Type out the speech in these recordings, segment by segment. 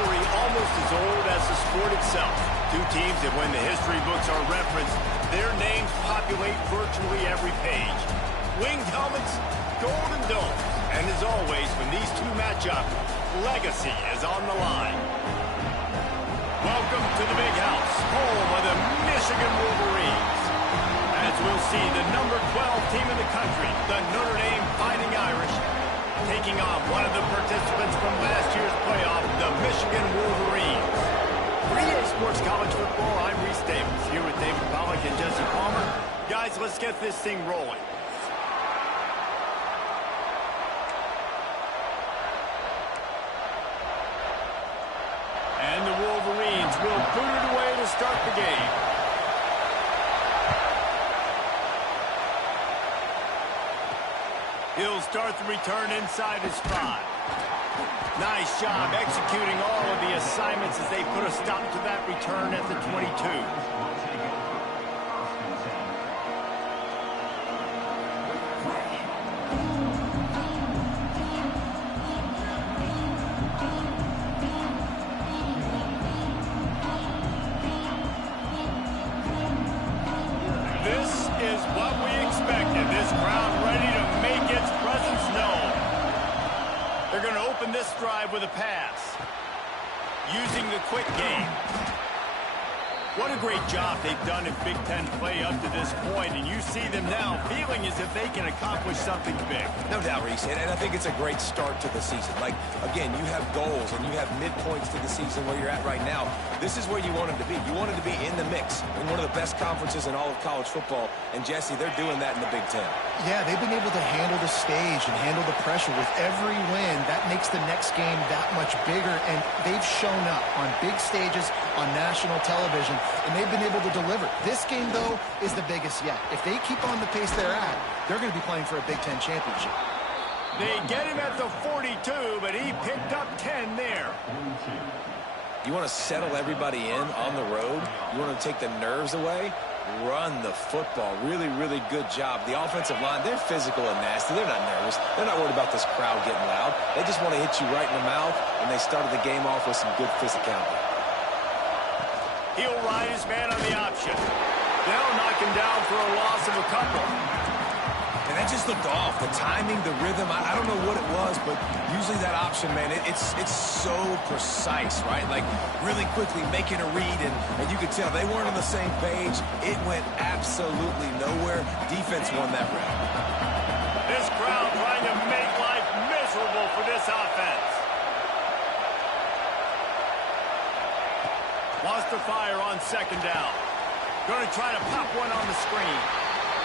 rivalry almost as old as the sport itself. Two teams that when the history books are referenced, their names populate virtually every page. Winged helmets, golden domes, and as always, when these two match up, legacy is on the line. Welcome to the Big House, home of the Michigan Wolverines. As we'll see, the number 12 team in the country, the Notre Dame Fighting Irish, taking on one of the participants from last year's playoff, the Michigan Wolverines. 3A Sports College Football, I'm Reese Davis, here with David Pollack and Jesse Palmer. Guys, let's get this thing rolling. And the Wolverines will boot it away to start the game. He'll start the return inside his 5. Nice job executing all of the assignments as they put a stop to that return at the 22. This drive with a pass. Using the quick game. What a great job they've done in Big Ten play up to this point, and you see them now feeling as if they can accomplish something big. No doubt, Reese, and I think it's a great start to the season. Like, again, you have goals and you have midpoints to the season where you're at right now. This is where you wanted to be. You wanted to be in the mix in one of the best conferences in all of college football, and Jesse, they're doing that in the Big Ten. Yeah, they've been able to handle the stage and handle the pressure with every win. That makes the next game that much bigger, and they've shown up on big stages on national television, and they've been able to deliver. This game, though, is the biggest yet. If they keep on the pace they're at, they're going to be playing for a Big Ten championship. They get him at the 42, but he picked up 10 there. You want to settle everybody in on the road? You want to take the nerves away? Run the football. Really, really good job. The offensive line, they're physical and nasty. They're not nervous. They're not worried about this crowd getting loud. They just want to hit you right in the mouth, and they started the game off with some good physicality. He'll ride his man on the option. They'll knock him down for a loss of a couple. And that just looked off. The timing, the rhythm, I don't know what it was, but usually that option, man, it's so precise, right? Like, really quickly making a read, and you could tell they weren't on the same page. It went absolutely nowhere. Defense won that round. This crowd trying to make life miserable for this offense. Wants to fire on second down. Going to try to pop one on the screen.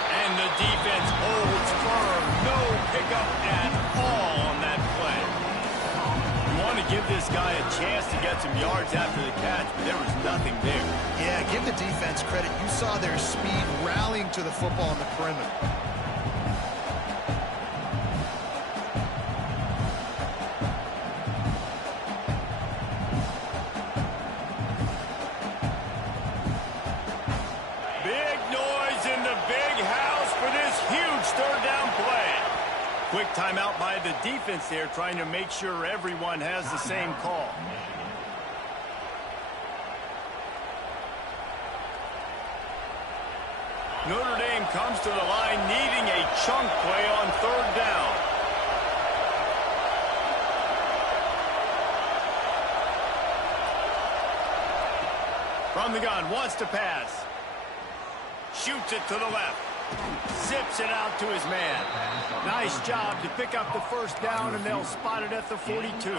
And the defense holds firm. No pickup at all on that play. You want to give this guy a chance to get some yards after the catch, but there was nothing there. Yeah, give the defense credit. You saw their speed rallying to the football on the perimeter. Quick timeout by the defense there, trying to make sure everyone has the same call. Notre Dame comes to the line needing a chunk play on third down. From the gun, wants to pass. Shoots it to the left. Zips it out to his man. Nice job to pick up the first down, and they'll spot it at the 42.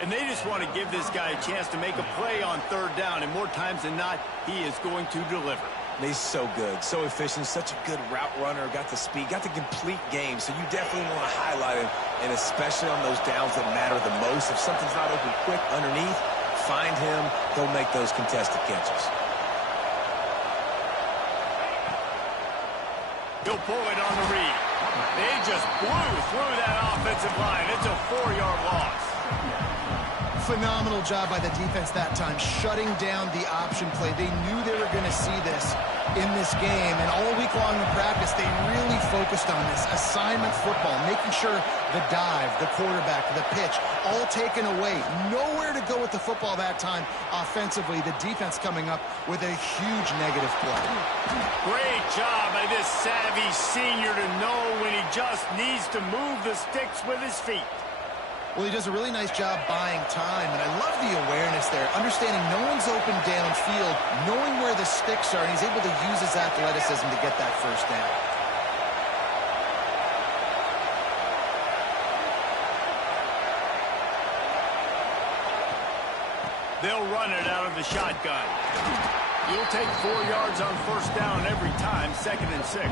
And they just want to give this guy a chance to make a play on third down, and more times than not, he is going to deliver. He's so good, so efficient, such a good route runner, got the speed, got the complete game, so you definitely want to highlight him, and especially on those downs that matter the most. If something's not open quick underneath, find him, he'll make those contested catches. He'll pull it on the read. They just blew through that offensive line. It's a 4-yard loss. Phenomenal job by the defense that time, shutting down the option play. They knew they were going to see this in this game, and all week long in practice, they really focused on this assignment football, making sure the dive, the quarterback, the pitch, all taken away. Nowhere to go with the football that time offensively. The defense coming up with a huge negative play. Great job by this savvy senior to know when he just needs to move the sticks with his feet. Well, he does a really nice job buying time, and I love the awareness there, understanding no one's open downfield, knowing where the sticks are, and he's able to use his athleticism to get that first down. They'll run it out of the shotgun. You'll take 4 yards on first down every time, 2nd and 6.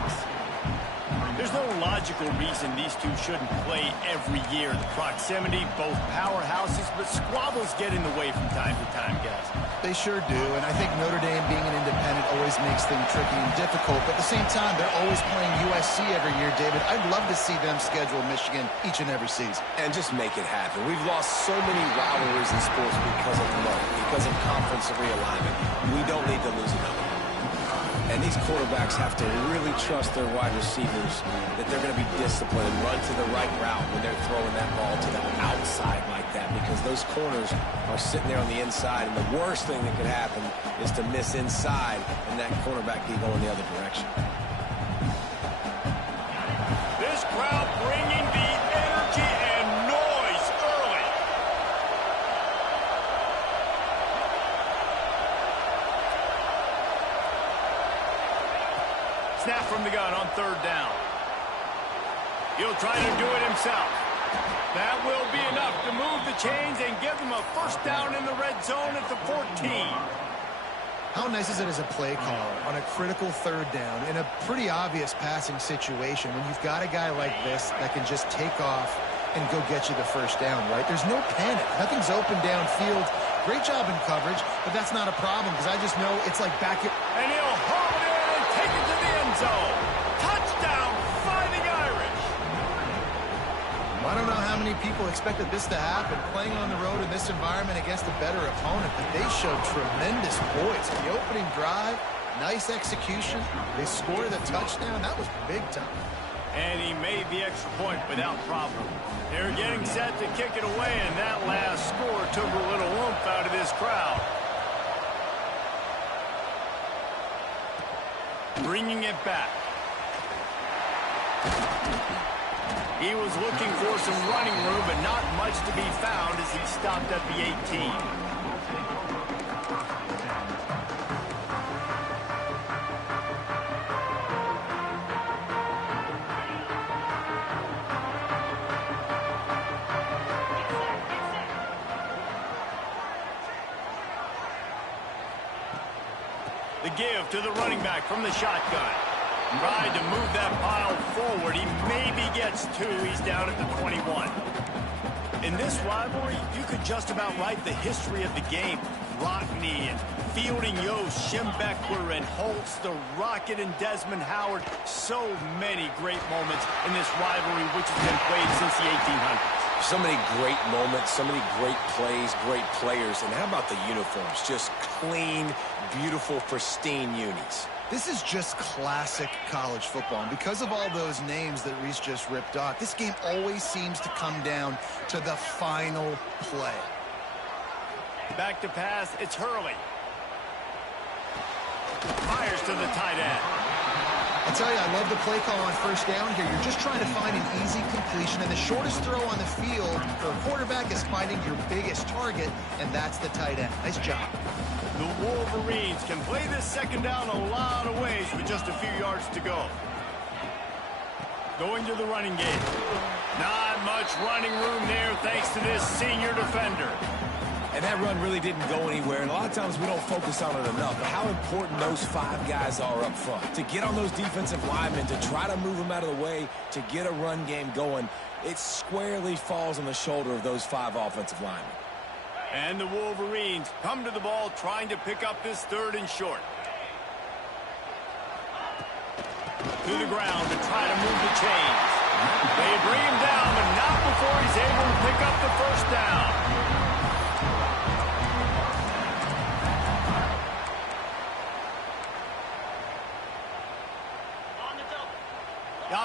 There's no logical reason these two shouldn't play every year. The proximity, both powerhouses, but squabbles get in the way from time to time, guys. They sure do, and I think Notre Dame being an independent always makes things tricky and difficult, but at the same time, they're always playing USC every year, David. I'd love to see them schedule Michigan each and every season. And just make it happen. We've lost so many rivalries in sports because of money, because of conference realignment. We don't need to lose another. And these quarterbacks have to really trust their wide receivers that they're going to be disciplined and run to the right route when they're throwing that ball to the outside like that, because those corners are sitting there on the inside, and the worst thing that could happen is to miss inside and that quarterback be going the other direction. This crowd bringing the energy and noise early. Snap from the gun on 3rd down. He'll try to do it himself. That will be enough to move the chains and give them a first down in the red zone at the 14. How nice is it as a play caller on a critical 3rd down in a pretty obvious passing situation when you've got a guy like this that can just take off and go get you the first down, right? There's no panic. Nothing's open downfield. Great job in coverage, but that's not a problem because I just know it's like back here. And he'll haul it in and take it to the end zone. Touchdown, Fighting Irish. I don't know how many people expected this to happen, playing on the road in this environment against a better opponent, but they showed tremendous poise. The opening drive, nice execution. They scored a touchdown. That was big time. And he made the extra point without problem. They're getting set to kick it away, and that last score took a little oomph out of this crowd. Bringing it back. He was looking for some running room, but not much to be found as he stopped at the 18. The give to the running back from the shotgun. Tried to move that pile forward. He maybe gets 2. He's down at the 21. In this rivalry, you could just about write the history of the game. Rockney and Fielding Yost, Schembeckler and Holtz, the Rocket and Desmond Howard. So many great moments in this rivalry, which has been played since the 1800s. So many great moments, so many great plays, great players. And how about the uniforms? Just clean, beautiful, pristine unis. This is just classic college football. And because of all those names that Reese just ripped off, this game always seems to come down to the final play. Back to pass, it's Hurley. Fires to the tight end. I'll tell you, I love the play call on first down here. You're just trying to find an easy completion, and the shortest throw on the field for a quarterback is finding your biggest target, and that's the tight end. Nice job. The Wolverines can play this second down a lot of ways with just a few yards to go. Going to the running game. Not much running room there thanks to this senior defender. And that run really didn't go anywhere, and a lot of times we don't focus on it enough, but how important those 5 guys are up front. To get on those defensive linemen, to try to move them out of the way, to get a run game going, it squarely falls on the shoulder of those 5 offensive linemen. And the Wolverines come to the ball trying to pick up this 3rd and short. To the ground to try to move the chains. They bring him down, but not before he's able to pick up the first down.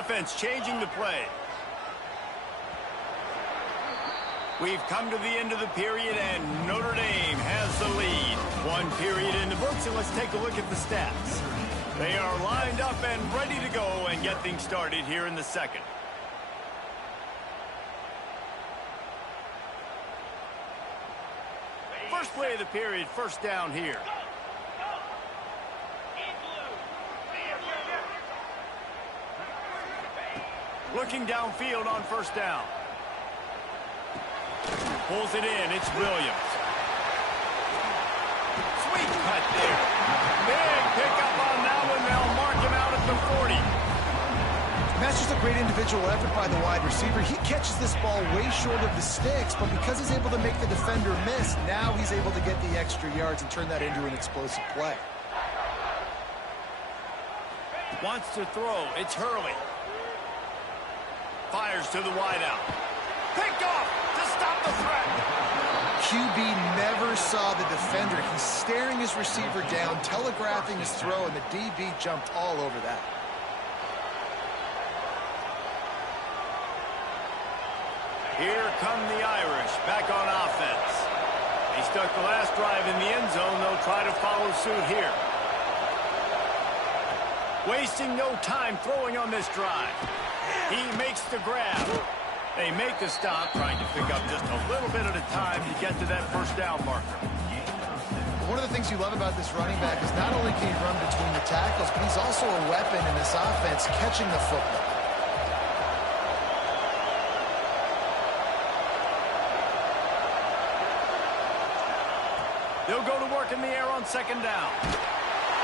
offense changing the play. We've come to the end of the period, and Notre Dame has the lead. One period in the books, and let's take a look at the stats. They are lined up and ready to go and get things started here in the second. First play of the period, first down here. Looking downfield on first down. Pulls it in. It's Williams. Sweet cut there. Big pickup on that one. They'll mark him out at the 40. And that's just a great individual effort by the wide receiver. He catches this ball way short of the sticks, but because he's able to make the defender miss, now he's able to get the extra yards and turn that into an explosive play. Wants to throw. It's Hurley. Fires to the wideout. Picked off to stop the threat. QB never saw the defender. He's staring his receiver down, telegraphing his throw, and the DB jumped all over that. Here come the Irish back on offense. They stuck the last drive in the end zone. They'll try to follow suit here. Wasting no time throwing on this drive. He makes the grab. They make the stop, trying to pick up just a little bit at a time to get to that first down marker. One of the things you love about this running back is not only can he run between the tackles, but he's also a weapon in this offense catching the football. They'll go to work in the air on second down.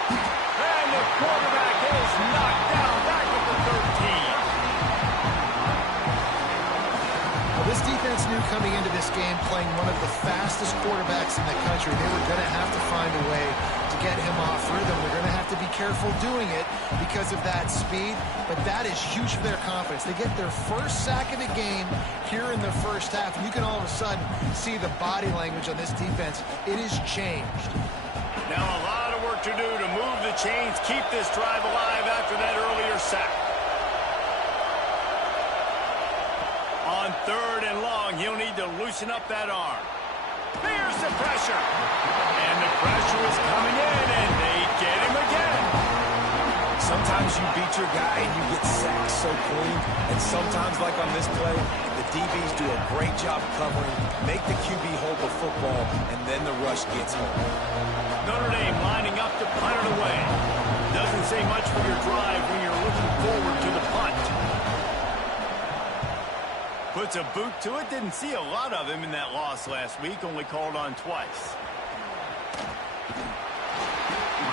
And the quarterback is knocked down back at the 13. This defense knew coming into this game, playing one of the fastest quarterbacks in the country, they were going to have to find a way to get him off rhythm. They're going to have to be careful doing it because of that speed, but that is huge for their confidence. They get their first sack of the game here in the first half, and you can all of a sudden see the body language on this defense. It has changed. Now a lot of work to do to move the chains, keep this drive alive after that earlier sack. On third and long, he'll need to loosen up that arm. Here's the pressure. And the pressure is coming in, and they get him again. Sometimes you beat your guy and you get sacked so clean. And sometimes, like on this play, the DBs do a great job covering, make the QB hold the football, and then the rush gets home. Notre Dame lining up to punt it away. Doesn't say much for your drive when you're looking forward to the punt. Puts a boot to it. Didn't see a lot of him in that loss last week. Only called on twice.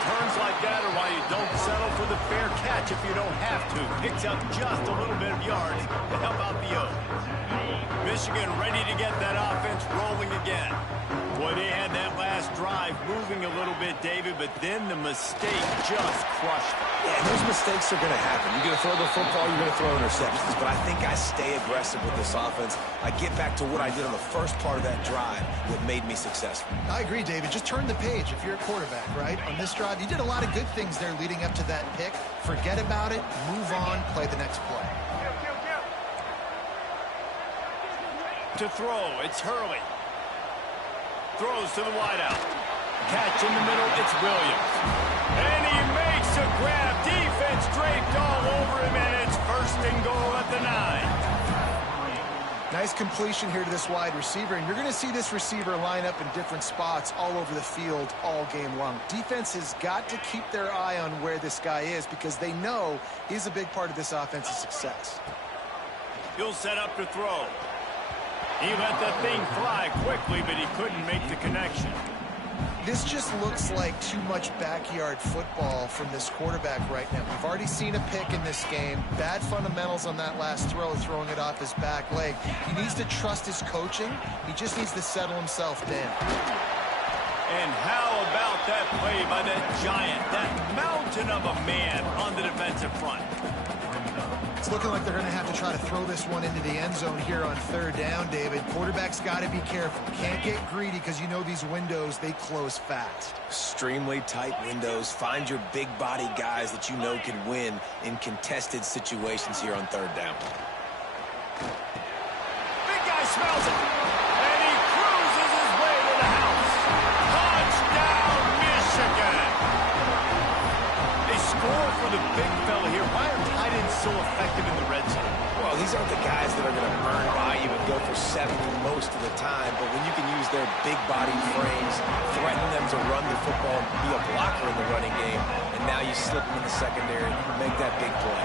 Turns like that are why you don't settle for the fair catch if you don't have to. Picks up just a little bit of yards to help out the O. Michigan ready to get that offense rolling again. Boy, they had that last drive moving a little bit, David, but then the mistake just crushed them. Yeah, those mistakes are going to happen. You're going to throw the football, you're going to throw interceptions. But I think I stay aggressive with this offense. I get back to what I did on the first part of that drive that made me successful. I agree, David. Just turn the page if you're a quarterback, right? On this drive, you did a lot of good things there leading up to that pick. Forget about it, move on, play the next play. To throw, it's Hurley. Throws to the wideout. Catch in the middle, it's Williams. And he makes a grab. Defense draped all over him, and it's first and goal at the 9. Nice completion here to this wide receiver, and you're going to see this receiver line up in different spots all over the field all game long. Defense has got to keep their eye on where this guy is because they know he's a big part of this offense's success. He'll set up to throw. He let that thing fly quickly, but he couldn't make the connection. This just looks like too much backyard football from this quarterback right now. We've already seen a pick in this game. Bad fundamentals on that last throw, throwing it off his back leg. He needs to trust his coaching. He just needs to settle himself down. And how about that play by that giant, that mountain of a man on the defensive front? It's looking like they're going to have to try to throw this one into the end zone here on third down, David. Quarterback's got to be careful. Can't get greedy because you know these windows, they close fast. Extremely tight windows. Find your big body guys that you know can win in contested situations here on third down. Big guy smells it. And he cruises his way to the house. Touchdown, Michigan. They score for the big fella here. Why are tight ends so effective in the red zone? Well, these aren't the guys that are going to burn by you and go for 70 most of the time, but when you can use their big body frames, threaten them to run the football and be a blocker in the running game, and now you slip them in the secondary and make that big play.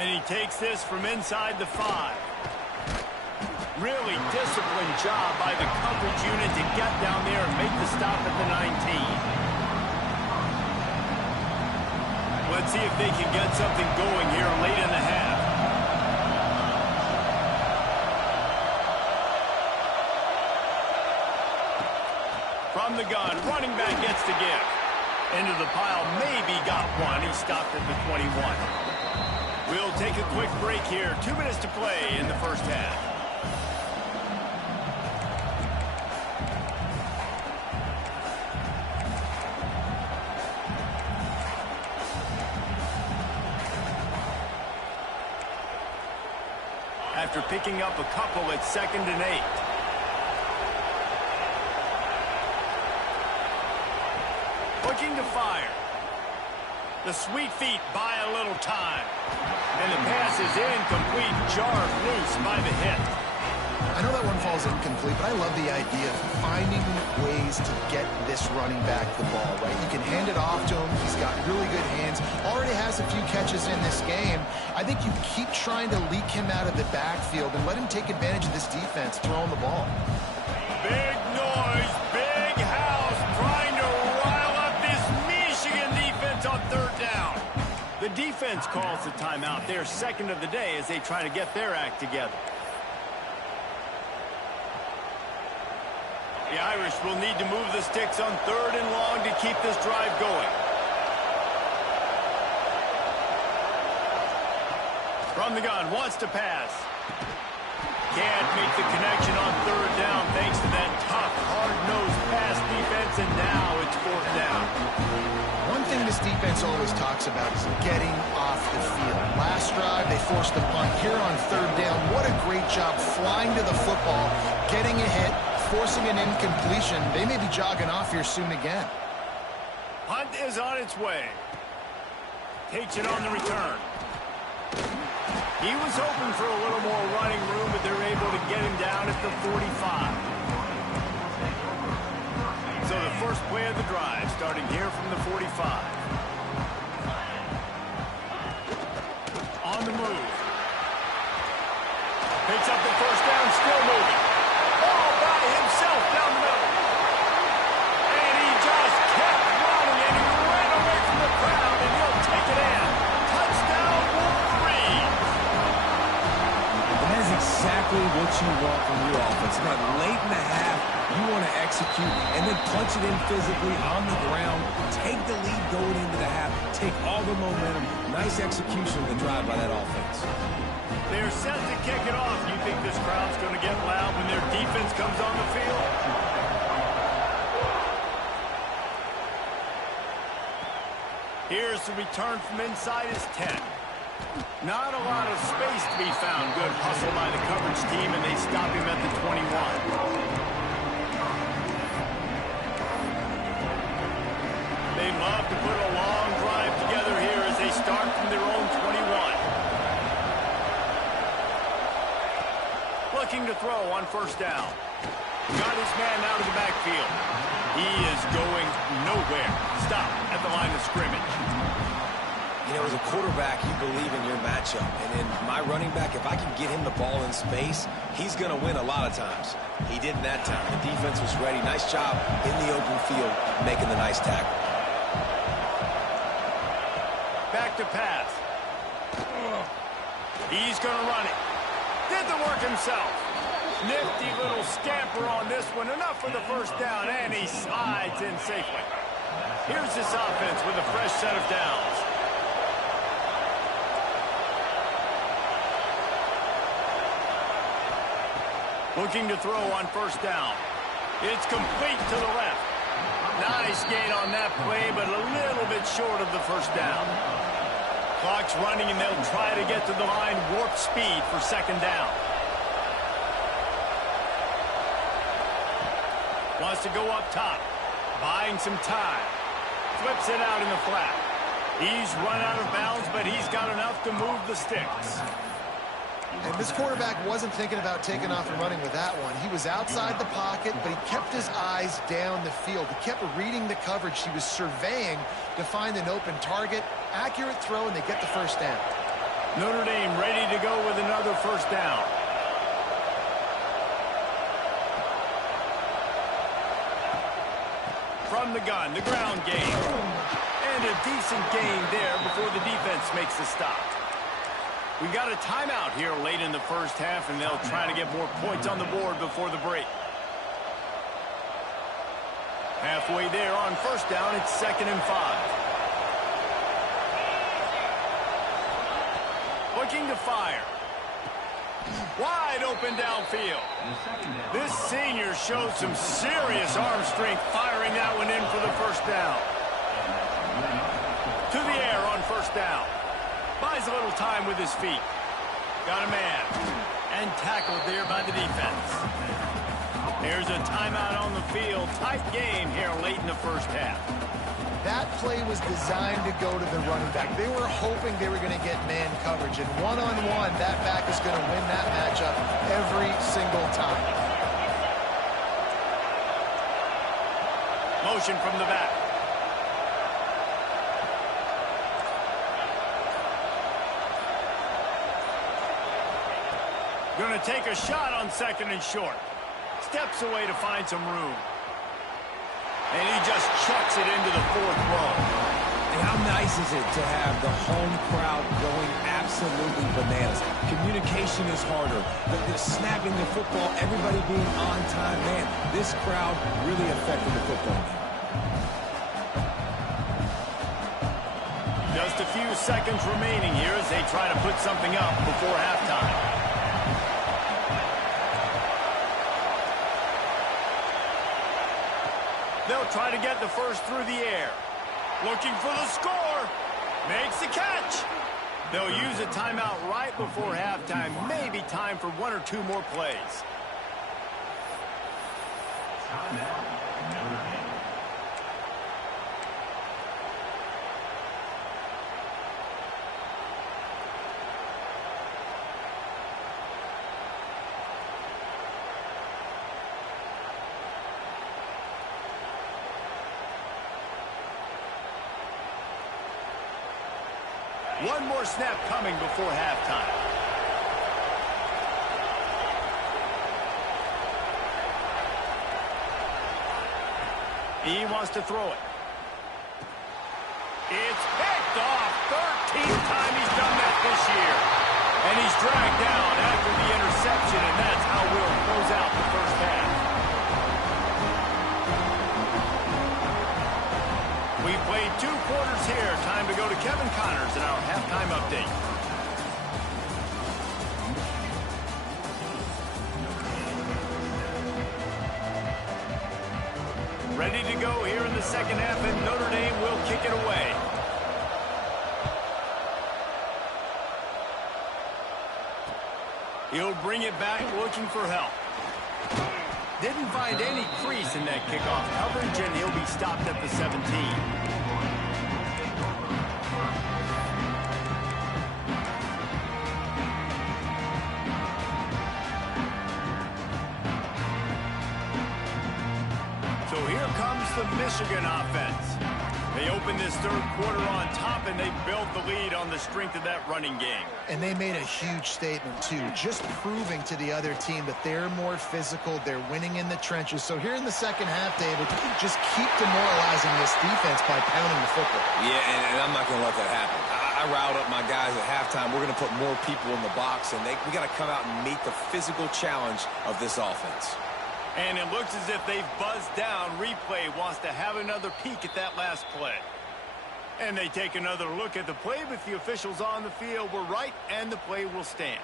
And he takes this from inside the 5. Really disciplined job by the coverage unit to get down there and make the stop at the 19. Let's see if they can get something going here late in the half. From the gun, running back gets to give. Into the pile, maybe got one. He stopped at the 21. We'll take a quick break here. 2 minutes to play in the first half. After picking up a couple at 2nd and 8. Looking to fire. The sweet feet buy a little time. And the pass is incomplete, jarred loose by the hit. I know that one falls incomplete, but I love the idea of finding ways to get this running back the ball, right? You can hand it off to him. He's got really good hands. Already has a few catches in this game. I think you keep trying to leak him out of the backfield and let him take advantage of this defense throwing the ball. Big noise, big house, trying to rile up this Michigan defense on third down. The defense calls the timeout. Their second of the day as they try to get their act together. The Irish will need to move the sticks on 3rd and long to keep this drive going. From the gun, wants to pass. Can't make the connection on 3rd down thanks to that tough, hard-nosed pass defense, and now it's 4th down. One thing this defense always talks about is getting off the field. Last drive, they forced the punt. Here on 3rd down, what a great job flying to the football, getting a hit, forcing an incompletion. They may be jogging off here soon again. Punt is on its way. Takes it on the return. He was hoping for a little more running room, but they're able to get him down at the 45. So the first play of the drive starting here from the 45. On the move. Picks up the first down, still moving. All by himself down the middle. And he just kept running, and he ran away from the crowd, and he'll take it in. Touchdown, Wolverines. And that is exactly what you want from your offense. Man, late in the half, you want to execute and then punch it in physically on the ground. Take the lead going into the half. Take all the momentum. Nice execution of the drive by that offense. They're set to kick it off. You think this crowd's going to get loud when their defense comes on the field? Here's the return from inside his 10. Not a lot of space to be found. Good hustle by the coverage team, and they stop him at the 21. They love to put a long drive together here as they start from their own 21. Looking to throw on 1st down. Got his man out of the backfield. He is going nowhere. Stop at the line of scrimmage. You know, as a quarterback, you believe in your matchup. And in my running back, if I can get him the ball in space, he's going to win a lot of times. He didn't that time. The defense was ready. Nice job in the open field making the nice tackle. Back to pass. He's going to run it. Did the work himself. Nifty little scamper on this one. Enough for the first down, and he slides in safely. Here's this offense with a fresh set of downs. Looking to throw on first down. It's complete to the left. Nice gain on that play, but a little bit short of the first down. Clock's running, and they'll try to get to the line warp speed for second down. Wants to go up top. Buying some time. Flips it out in the flat. He's run out of bounds, but he's got enough to move the sticks. And this quarterback wasn't thinking about taking off and running with that one. He was outside the pocket, but he kept his eyes down the field. He kept reading the coverage. He was surveying to find an open target. Accurate throw, and they get the first down. Notre Dame ready to go with another first down. From the gun, the ground game. And a decent gain there before the defense makes the stop. We got a timeout here late in the first half, and they'll try to get more points on the board before the break. Halfway there on first down, it's 2nd and 5. Looking to fire. Wide open downfield. This senior shows some serious arm strength firing that one in for the first down. To the air on first down. Buys a little time with his feet. Got a man. And tackled there by the defense. Here's a timeout on the field. Tight game here late in the first half. That play was designed to go to the running back. They were hoping they were going to get man coverage. And one-on-one, that back is going to win that matchup every single time. Motion from the back. Going to take a shot on 2nd and short. Steps away to find some room. And he just chucks it into the 4th row. And how nice is it to have the home crowd going absolutely bananas? Communication is harder. The snapping the football, everybody being on time. Man, this crowd really affected the football game. Just a few seconds remaining here as they try to put something up before halftime. They'll try to get the first through the air. Looking for the score. Makes the catch. They'll use a timeout right before halftime. Maybe time for 1 or 2 more plays. One more snap coming before halftime. He wants to throw it. It's picked off. 13th time he's done that this year. And he's dragged down after the interception, and that's how we'll close out the first half. We've played 2 quarters here. Time to go to Kevin Connors in our halftime update. Ready to go here in the second half, and Notre Dame will kick it away. He'll bring it back looking for help. Didn't find any crease in that kickoff coverage, and he'll be stopped at the 17. So here comes the Michigan offense. They open this 3rd quarter on top, and they built the lead on the strength of that running game. And they made a huge statement, too, just proving to the other team that they're more physical, they're winning in the trenches. So here in the second half, David, just keep demoralizing this defense by pounding the football. Yeah, and I'm not going to let that happen. I riled up my guys at halftime. We're going to put more people in the box, and we got to come out and meet the physical challenge of this offense. And it looks as if they've buzzed down. Replay wants to have another peek at that last play. And they take another look at the play, but the officials on the field were right, and the play will stand.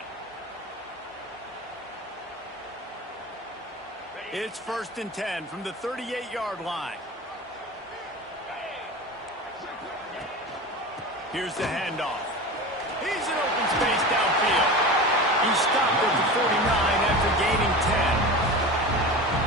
It's 1st and 10 from the 38-yard line. Here's the handoff. He's in open space downfield. He stopped at the 49 after gaining 10.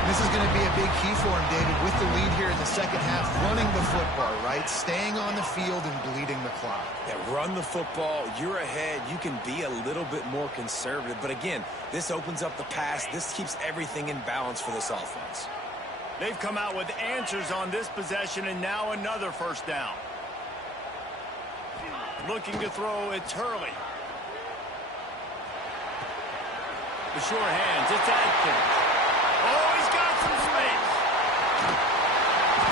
This is going to be a big key for him, David, with the lead here in the second half, running the football, right? Staying on the field and bleeding the clock. Yeah, run the football. You're ahead. You can be a little bit more conservative. But again, this opens up the pass. This keeps everything in balance for this offense. They've come out with answers on this possession, and now another 1st down. Looking to throw, it's Hurley. The sure hands, it's Adkins. Oh, he's got some space.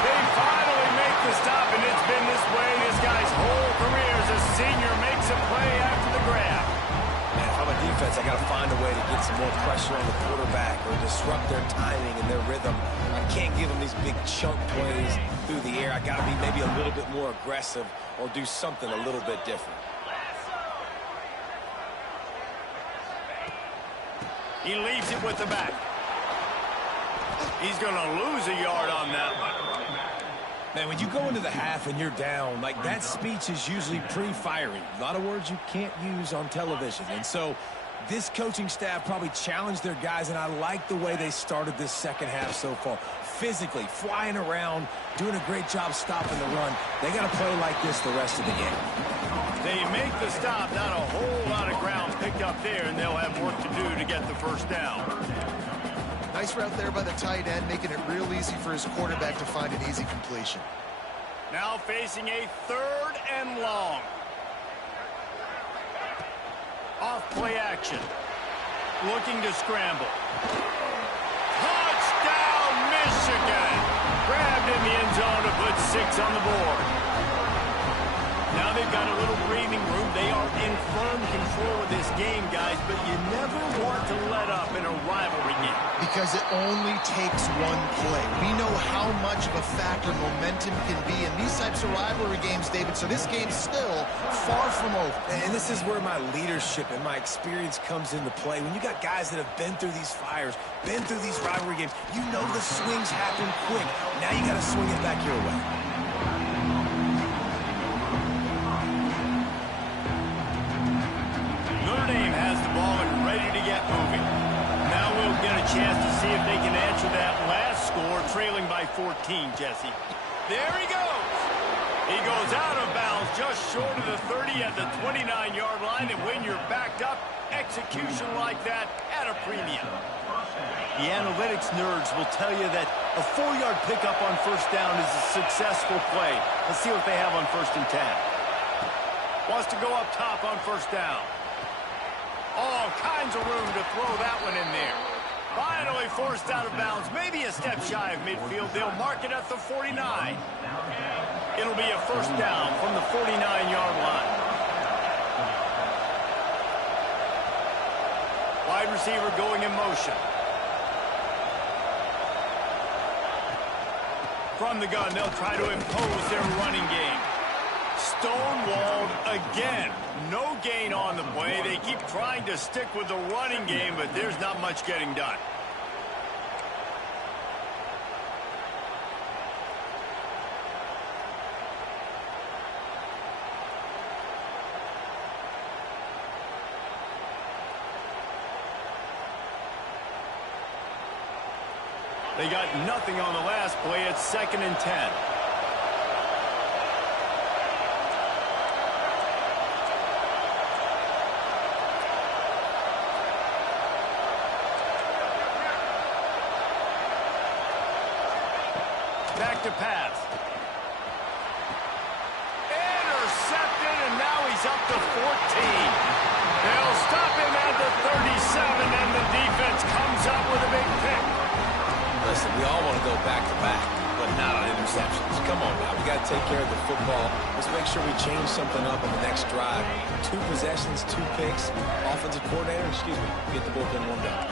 They finally make the stop, and it's been this way this guy's whole career as a senior makes a play after the grab. Man, if I'm a defense, I got to find a way to get some more pressure on the quarterback or disrupt their timing and their rhythm. I can't give them these big chunk plays through the air. I got to be maybe a little bit more aggressive or do something a little bit different. He leaves it with the back. He's going to lose a yard on that one. Man, when you go into the half and you're down, like that speech is usually pre-fiery. A lot of words you can't use on television. And so this coaching staff probably challenged their guys, and I like the way they started this second half so far. Physically, flying around, doing a great job stopping the run. They got to play like this the rest of the game. They make the stop, not a whole lot of ground picked up there, and they'll have work to do to get the 1st down. Nice route there by the tight end, making it real easy for his quarterback to find an easy completion. Now facing a 3rd and long. Off play action. Looking to scramble. Touchdown, Michigan! Grabbed in the end zone to put 6 on the board. Now they've got a little breathing room. They are in firm control of this game, guys, but you never want to let up in a rivalry game. Because it only takes one play. We know how much of a factor momentum can be in these types of rivalry games, David, so this game's still far from over. And this is where my leadership and my experience comes into play. When you got guys that have been through these fires, been through these rivalry games, you know the swings happen quick. Now you got to swing it back your way. Notre Dame has the ball and ready to get moving. Now we'll get a chance to see if they can answer that last score, trailing by 14, Jesse. There he goes. He goes out of bounds just short of the 30 at the 29-yard line, and when you're backed up, execution like that at a premium. The analytics nerds will tell you that a 4-yard pickup on 1st down is a successful play. Let's see what they have on 1st and 10. Wants to go up top on 1st down. All kinds of room to throw that one in there. Finally forced out of bounds, maybe a step shy of midfield. They'll mark it at the 49. It'll be a 1st down from the 49-yard line. Wide receiver going in motion. From the gun, they'll try to impose their running game. Stonewalled again. No gain on the play. They keep trying to stick with the running game, but there's not much getting done. They got nothing on the last play. It's 2nd and 10. Back to pass. Intercepted, and now he's up to 14. They'll stop him at the 37, and the defense comes up with a big pick. Listen, we all want to go back-to-back, but not on interceptions. Come on now, we got to take care of the football. Let's make sure we change something up in the next drive. 2 possessions, 2 picks. Offensive coordinator, get the bullpen warmed up.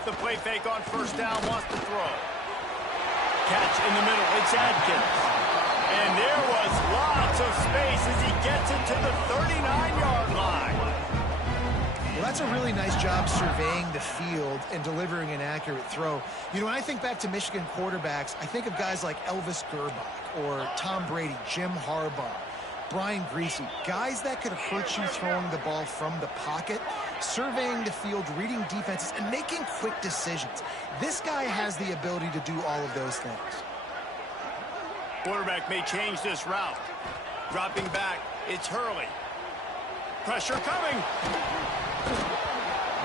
off the play fake on first down, wants to throw. Catch in the middle, it's Adkins. And there was lots of space as he gets it to the 39-yard line. Well, that's a really nice job surveying the field and delivering an accurate throw. You know, when I think back to Michigan quarterbacks, I think of guys like Elvis Gerbach or Tom Brady, Jim Harbaugh, Brian Griese, guys that could hurt you throwing the ball from the pocket, surveying the field, reading defenses, and making quick decisions. This guy has the ability to do all of those things. Quarterback may change this route. Dropping back, it's Hurley. Pressure coming.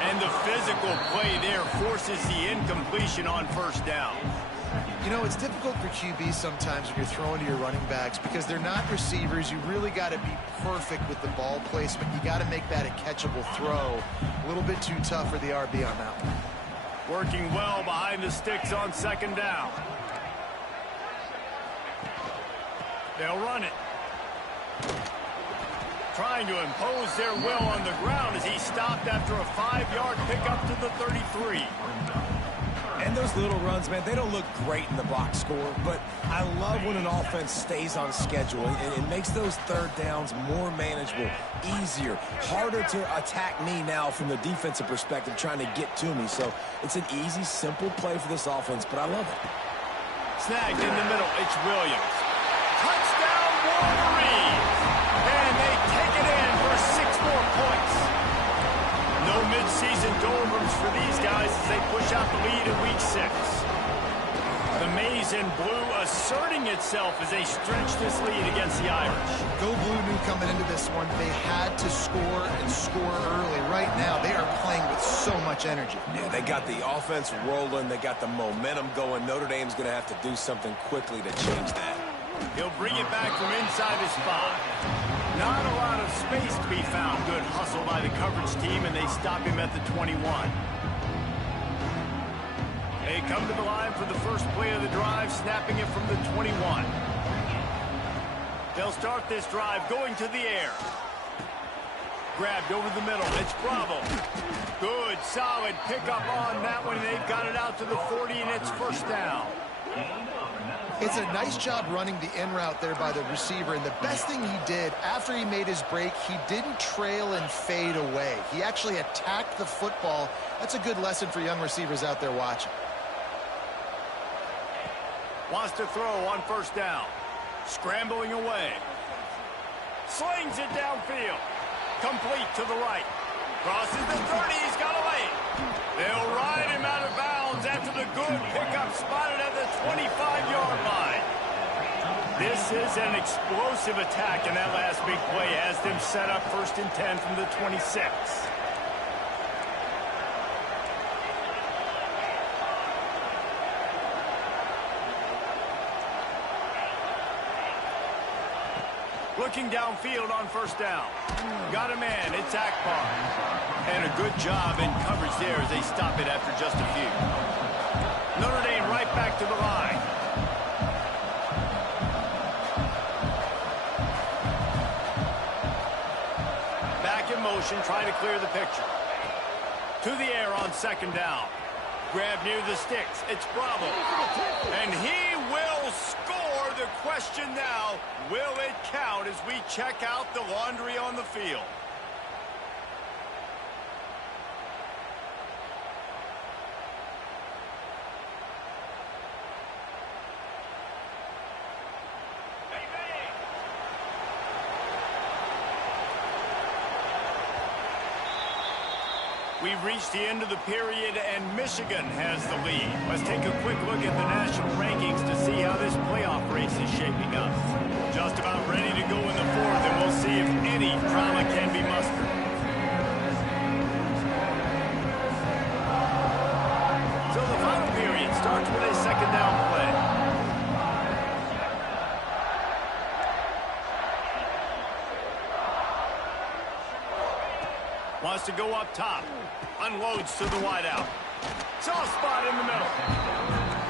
And the physical play there forces the incompletion on first down. You know, it's difficult for QB sometimes when you're throwing to your running backs because they're not receivers. You really got to be perfect with the ball placement. You got to make that a catchable throw. A little bit too tough for the RB on that one. Working well behind the sticks on second down. They'll run it. Trying to impose their will on the ground as he stopped after a 5-yard pickup to the 33. And those little runs, man, they don't look great in the box score, but I love when an offense stays on schedule. It makes those third downs more manageable, easier, harder to attack me now from the defensive perspective trying to get to me. So it's an easy, simple play for this offense, but I love it. Snagged in the middle, it's Williams. Touchdown, Wolverines! And they take it in for 6 more points. No mid-season doldrums for these guys as they push out the lead in Week 6. The maize and blue asserting itself as they stretch this lead against the Irish. Go Blue knew coming into this one they had to score and score early. Right now, they are playing with so much energy. Yeah, they got the offense rolling. They got the momentum going. Notre Dame's going to have to do something quickly to change that. He'll bring it back from inside his spot. Not a lot of space to be found. Good hustle by the coverage team, and they stop him at the 21. They come to the line for the first play of the drive, snapping it from the 21. They'll start this drive going to the air. Grabbed over the middle. It's Bravo. Good, solid pickup on that one. They've got it out to the 40, and it's first down. It's a nice job running the in route there by the receiver, and the best thing he did after he made his break, he didn't trail and fade away. He actually attacked the football. That's a good lesson for young receivers out there watching. Wants to throw on first down. Scrambling away. Slings it downfield. Complete to the right. Crosses the 30. He's got a lane. They'll ride him out of bounds after the good pickup spotted at the 25-yard line. This is an explosive attack, and that last big play has them set up 1st and 10 from the 26. Looking downfield on first down. Got a man, it's Akbar. And a good job in coverage there as they stop it after just a few. Notre Dame right back to the line. Back in motion, trying to clear the picture. To the air on second down. Grab near the sticks, it's Bravo. And he will score. The question now, will it count as we check out the laundry on the field? We've reached the end of the period, and Michigan has the lead. Let's take a quick look at the national rankings to see how this playoff race is shaping up. Just about ready to go in the 4th, and we'll see if any drama can be mustered. So the final period starts with a second down play. Wants to go up top. Unloads to the wideout. Soft spot in the middle.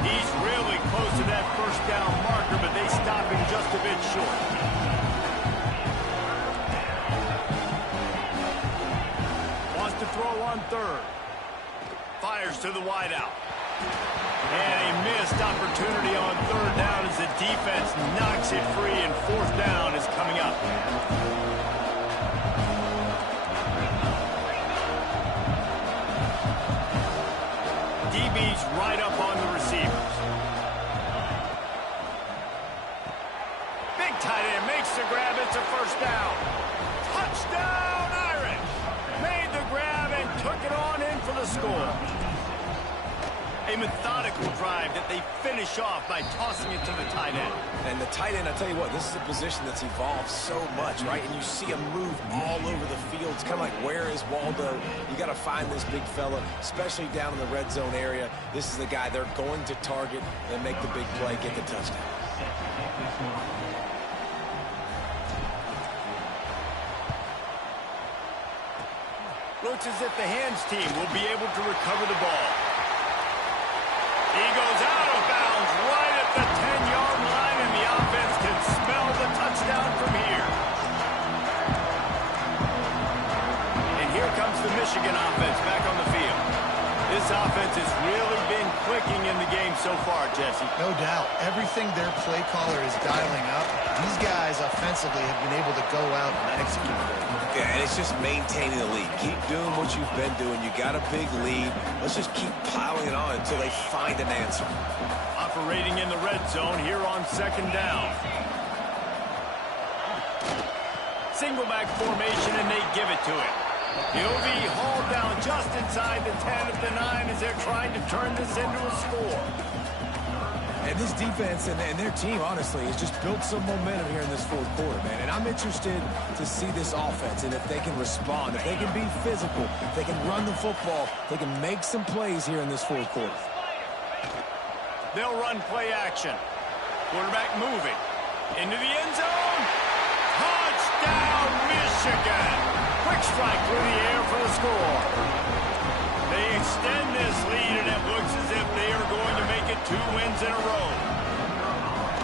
He's really close to that first down marker, but they stop him just a bit short. Wants to throw on 3rd. fires to the wideout. And a missed opportunity on third down as the defense knocks it free, and fourth down is coming up. DB's right up on the receivers. Big tight end makes the grab. It's a first down. Touchdown, Irish! Made the grab and took it on in for the score. A methodical drive that they finish off by tossing it to the tight end. And the tight end, I tell you what, this is a position that's evolved so much, right? And you see him move all over the field. It's kind of like, where is Waldo? You got to find this big fella, especially down in the red zone area. This is the guy they're going to target and make the big play, get the touchdown. Looks as if the hands team will be able to recover the ball. He goes out of bounds right at the 10-yard line, and the offense can smell the touchdown from here. And here comes the Michigan offense back on the field. This offense has really been clicking in the game so far, Jesse. No doubt. Everything their play caller is dialing up, these guys offensively have been able to go out and execute. Yeah, and it's just maintaining the lead. Keep doing what you've been doing. You got a big lead. Let's just keep piling it on until they find an answer. Operating in the red zone here on second down. Single back formation, and they give it to him. He'll be hauled down just inside the 10 of the 9 as they're trying to turn this into a score. And this defense and their team, honestly, has just built some momentum here in this fourth quarter, man. And I'm interested to see this offense and if they can respond, if they can be physical, if they can run the football, they can make some plays here in this fourth quarter. They'll run play action. Quarterback moving. Into the end zone. Touchdown, Michigan! Quick strike through the air for the score. They extend this lead, and it looks as if they are going to make it 2 wins in a row.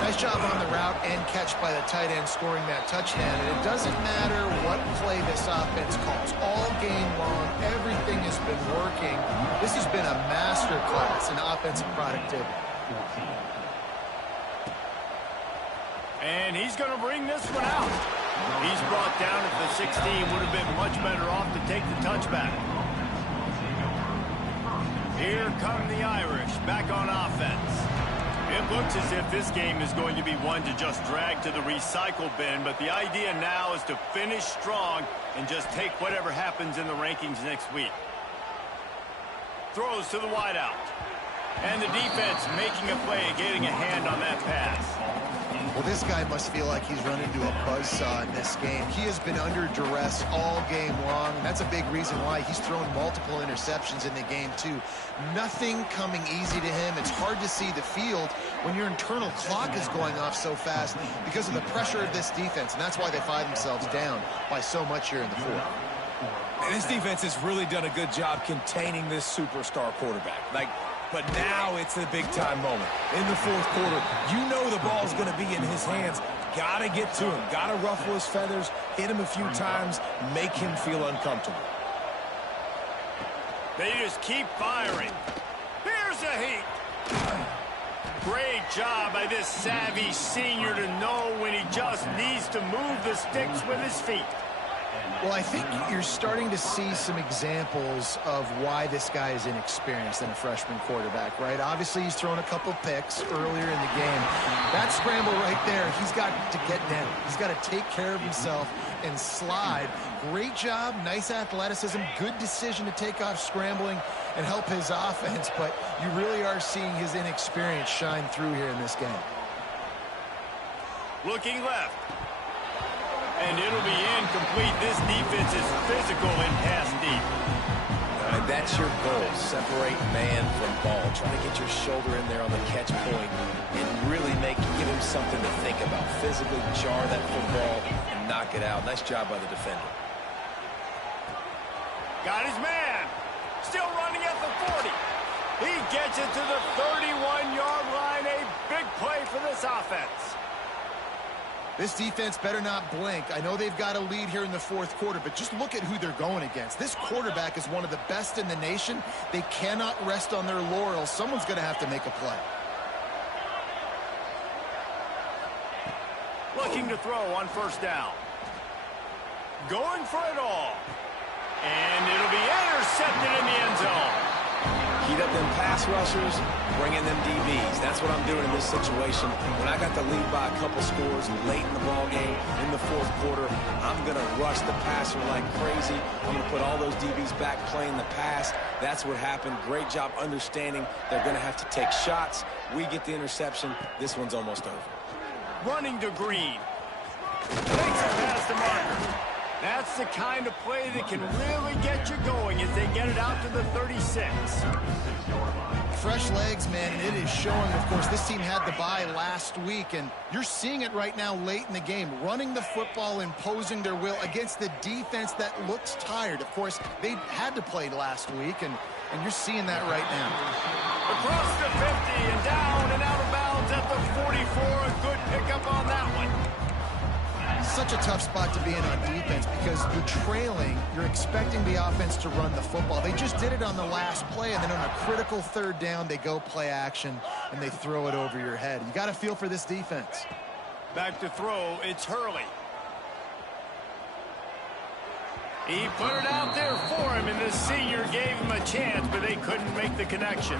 Nice job on the route and catch by the tight end scoring that touchdown. And it doesn't matter what play this offense calls. All game long, everything has been working. This has been a masterclass in offensive productivity. And he's going to bring this one out. He's brought down at the 16. Would have been much better off to take the touchback. Here come the Irish back on offense. It looks as if this game is going to be one to just drag to the recycle bin, but the idea now is to finish strong and just take whatever happens in the rankings next week. Throws to the wideout. And the defense making a play, getting a hand on that pass. Well, this guy must feel like he's run into a buzzsaw in this game. He has been under duress all game long, and that's a big reason why he's thrown multiple interceptions in the game, too. Nothing coming easy to him. It's hard to see the field when your internal clock is going off so fast because of the pressure of this defense, and that's why they find themselves down by so much here in the fourth. And this defense has really done a good job containing this superstar quarterback. But now it's the big-time moment. In the fourth quarter, you know the ball's going to be in his hands. Got to get to him. Got to ruffle his feathers, hit him a few times, make him feel uncomfortable. They just keep firing. Here's a heat. Great job by this savvy senior to know when he just needs to move the sticks with his feet. Well, I think you're starting to see some examples of why this guy is inexperienced in a freshman quarterback, right? Obviously, he's thrown a couple picks earlier in the game. That scramble right there, he's got to get down. He's got to take care of himself and slide. Great job, nice athleticism, good decision to take off scrambling and help his offense, but you really are seeing his inexperience shine through here in this game. Looking left. And it'll be incomplete. This defense is physical and pass deep. And that's your goal. Separate man from ball. Try to get your shoulder in there on the catch point and really give him something to think about. Physically jar that football and knock it out. Nice job by the defender. Got his man. Still running at the 40. He gets it to the 31-yard line. A big play for this offense. This defense better not blink. I know they've got a lead here in the fourth quarter, but just look at who they're going against. This quarterback is one of the best in the nation. They cannot rest on their laurels. Someone's going to have to make a play. Looking to throw on first down. Going for it all. And it'll be intercepted in the end zone. Heat up them pass rushers, bring in them DBs. That's what I'm doing in this situation. When I got the lead by a couple scores late in the ball game, in the fourth quarter, I'm going to rush the passer like crazy. I'm going to put all those DBs back playing the pass. That's what happened. Great job understanding they're going to have to take shots. We get the interception. This one's almost over. Running to Green. Takes it past the marker. That's the kind of play that can really get you going as they get it out to the 36. Fresh legs, man, and it is showing. Of course, this team had the bye last week, and you're seeing it right now late in the game. Running the football, imposing their will against the defense that looks tired. Of course, they had to play last week, and you're seeing that right now. Across the 50 and down and out of bounds at the 44. A good pickup on that one. Such a tough spot to be in on defense because you're trailing. You're expecting the offense to run the football. They just did it on the last play, and then on a critical third down, they go play action, and they throw it over your head. You got to feel for this defense. Back to throw, it's Hurley. He put it out there for him, and the senior gave him a chance, but they couldn't make the connection.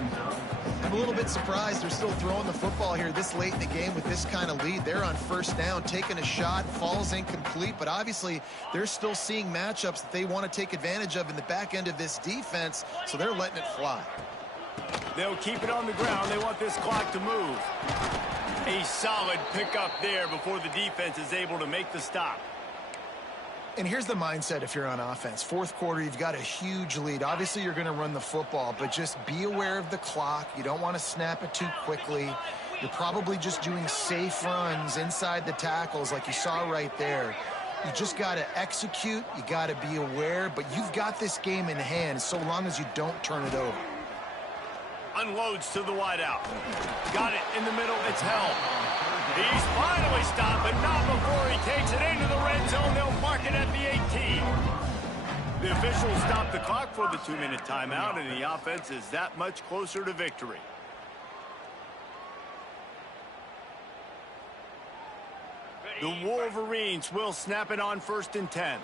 I'm a little bit surprised they're still throwing the football here this late in the game with this kind of lead. They're on first down, taking a shot, falls incomplete, but obviously they're still seeing matchups that they want to take advantage of in the back end of this defense, so they're letting it fly. They'll keep it on the ground. They want this clock to move. A solid pickup there before the defense is able to make the stop. And here's the mindset if you're on offense. Fourth quarter, you've got a huge lead. Obviously, you're going to run the football, but just be aware of the clock. You don't want to snap it too quickly. You're probably just doing safe runs inside the tackles like you saw right there. You just got to execute. You got to be aware, but you've got this game in hand so long as you don't turn it over. Unloads to the wideout. Got it in the middle. It's held. He's finally stopped, but not before he takes it into the red zone. They'll mark it at the 18. The officials stop the clock for the 2-minute timeout, and the offense is that much closer to victory. The Wolverines will snap it on 1st and 10.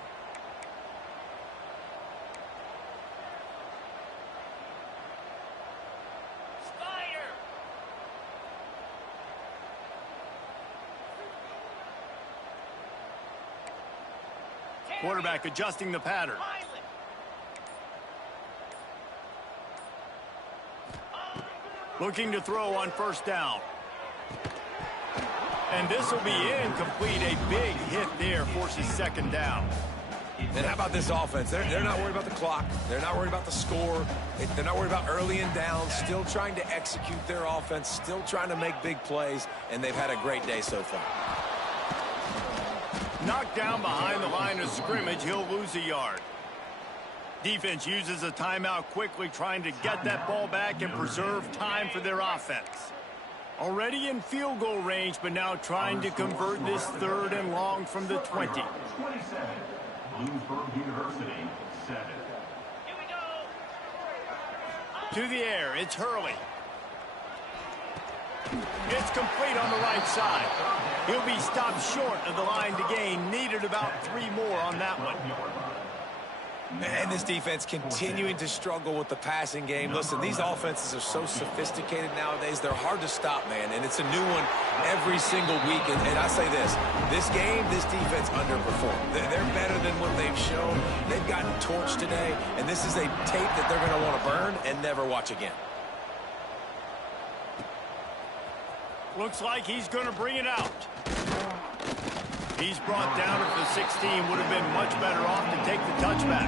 Quarterback adjusting the pattern. Looking to throw on first down. And this will be incomplete. A big hit there forces second down. And how about this offense? They're not worried about the clock. They're not worried about the score. They're not worried about early and down. Still trying to execute their offense. Still trying to make big plays. And they've had a great day so far. Knocked down behind the line of scrimmage, he'll lose a yard. Defense uses a timeout quickly, trying to get that ball back and preserve time for their offense. Already in field goal range, but now trying to convert this 3rd and long from the 20. 27, Bloomsburg University, 7. Here we go. To the air, it's Hurley. It's complete on the right side. He'll be stopped short of the line to gain. Needed about 3 more on that one. And this defense continuing to struggle with the passing game. Listen, these offenses are so sophisticated nowadays. They're hard to stop, man. And it's a new one every single week. And I say this game, this defense underperformed. They're better than what they've shown. They've gotten torched today. And this is a tape that they're going to want to burn and never watch again. Looks like he's going to bring it out. He's brought down at the 16. Would have been much better off to take the touchback.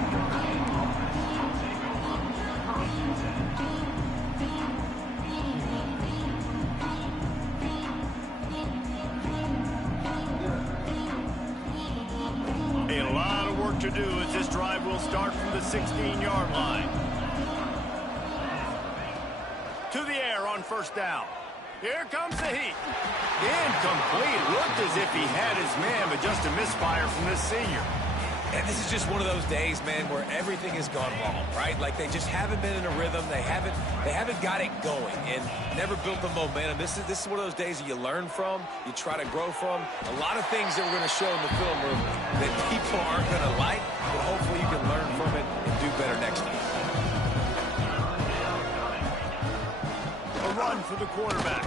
A lot of work to do as this drive will start from the 16-yard line. To the air on first down. Here comes the heat. Incomplete. Looked as if he had his man, but just a misfire from this senior. And this is just one of those days, man, where everything has gone wrong, right? Like they just haven't been in a rhythm. They haven't got it going and never built the momentum. This is one of those days that you learn from, you try to grow from. A lot of things that we're going to show in the film room that people aren't going to like, but hopefully you can learn from it and do better next time. A run for the quarterback.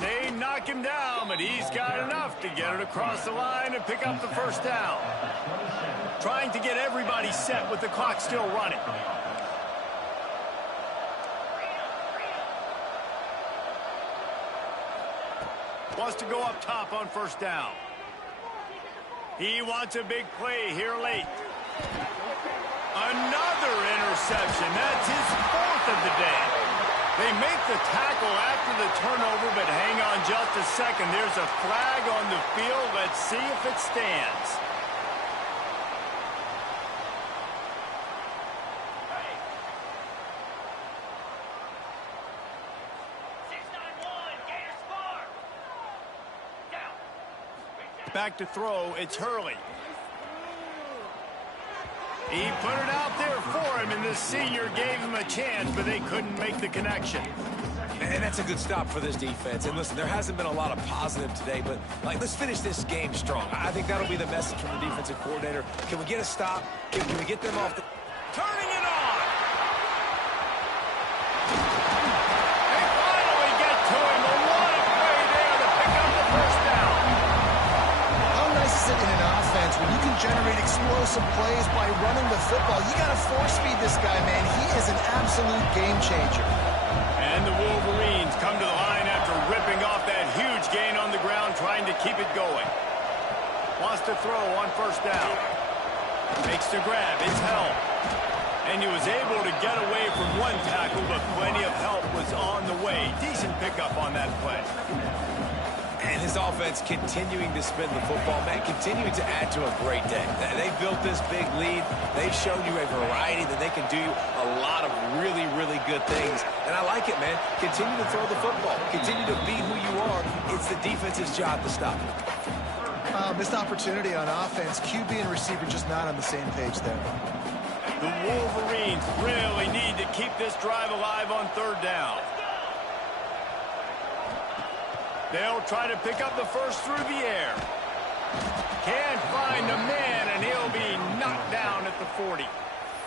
They knock him down, but he's got enough to get it across the line and pick up the first down. Trying to get everybody set with the clock still running. Wants to go up top on first down. He wants a big play here late. Another interception. That's his fourth of the day. They make the tackle after the turnover, but hang on just a second. There's a flag on the field. Let's see if it stands. Back to throw. It's Hurley. He put it out there for him, and the senior gave him a chance, but they couldn't make the connection. And that's a good stop for this defense. And listen, there hasn't been a lot of positive today, but let's finish this game strong. I think that'll be the message from the defensive coordinator. Can we get a stop? Can we get them off the... Turning it on! They finally get to him. A lot of play there to pick up the first down. How nice is it in an offense when you can generate explosive plays by running the football? You got to force feed this guy, man. He is an absolute game changer. And the Wolverines come to the line after ripping off that huge gain on the ground, trying to keep it going. Wants to throw on first down. Makes the grab. It's held. And he was able to get away from one tackle, but plenty of help was on the way. Decent pickup on that play. And his offense continuing to spin the football, man, continuing to add to a great day. They've built this big lead. They've shown you a variety that they can do a lot of really, really good things. And I like it, man. Continue to throw the football. Continue to be who you are. It's the defense's job to stop it. Missed opportunity on offense. QB and receiver just not on the same page there. The Wolverines really need to keep this drive alive on third down. They'll try to pick up the first through the air. Can't find a man, and he'll be knocked down at the 40.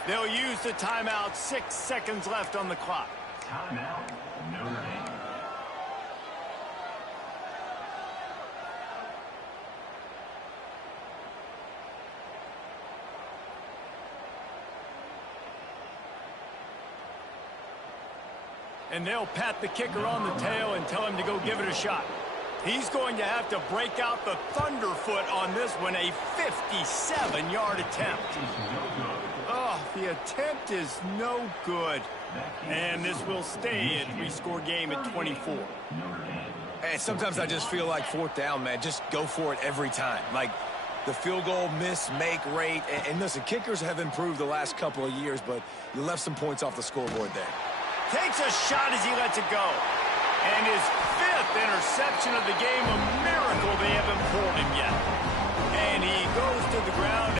They'll use the timeout. 6 seconds left on the clock. Timeout, Notre Dame. And they'll pat the kicker on the tail and tell him to go give it a shot. He's going to have to break out the thunderfoot on this one, a 57-yard attempt. Oh, the attempt is no good. And this will stay a 3-score game at 24. And sometimes I just feel like fourth down, man, just go for it every time. Like the field goal miss, make rate. And listen, kickers have improved the last couple of years, but you left some points off the scoreboard there. Takes a shot as he lets it go. And his 5th interception of the game, a miracle they haven't pulled him yet. And he goes to the ground.